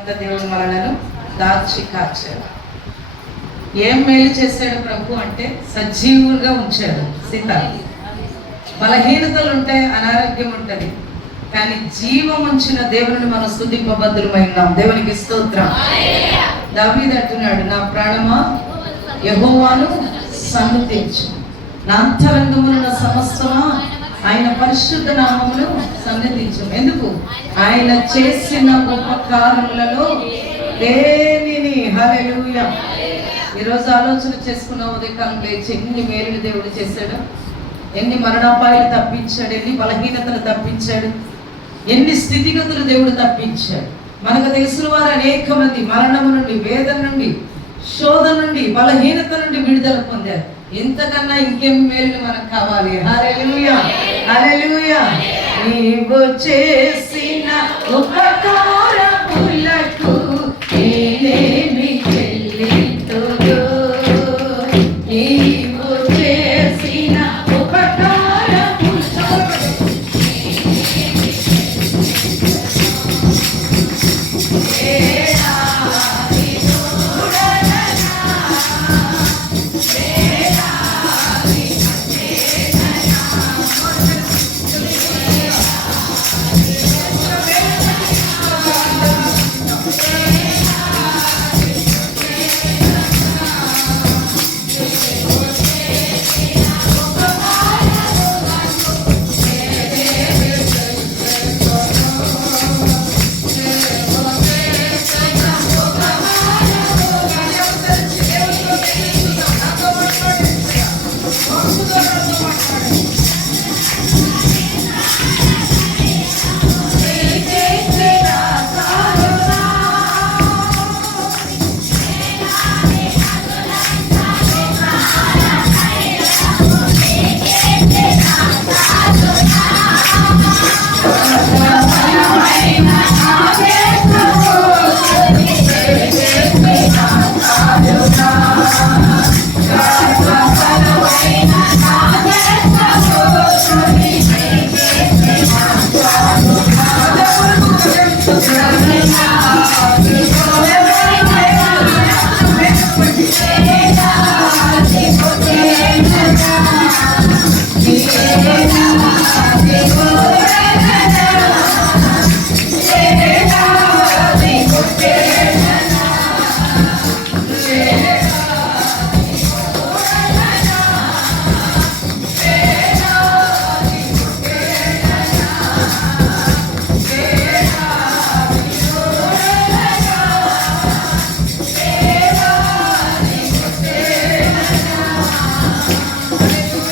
అంతా దేవుడు మనలను దాచి కాచాడు. ఏం మేలు చేశాడు ప్రభు అంటే సజీవులుగా ఉంచాడు. సీత బలహీనతలు ఉంటాయి, అనారోగ్యం ఉంటుంది, కానీ జీవం ఉంచిన దేవుని మనం స్తుతింపబద్ధులమై ఉన్నాం. దేవునికి స్తోత్రం. దావీదు అంటున్నాడు, నా ప్రాణమా యెహోవాను సన్నుతించు, నా అంతరంగమున సమస్తమా ఆయన పరిశుద్ధ నామమును సన్నిధించు. ఎందుకు? ఆయన చేసిన ఉపకారములలో దేనిని. హల్లెలూయా. ఈరోజు ఆలోచన చేసుకున్న ఉదయకాలం లేచి ఎన్ని మేలు దేవుడు చేశాడు, ఎన్ని మరణాపాయాలు తప్పించాడు, ఎన్ని బలహీనతలు తప్పించాడు, ఎన్ని స్థితిగతులు దేవుడు తప్పించాడు. మనకు తెలిసిన వారు అనేక మంది మరణము నుండి, వేదన నుండి, శోధన నుండి, బలహీనత నుండి విడుదల పొందారు. ఇంతకన్నా ఇంకేం మేలు మనకు కావాలి? హల్లెలూయా, హల్లెలూయా. నీవు చేసిన ఉపకారం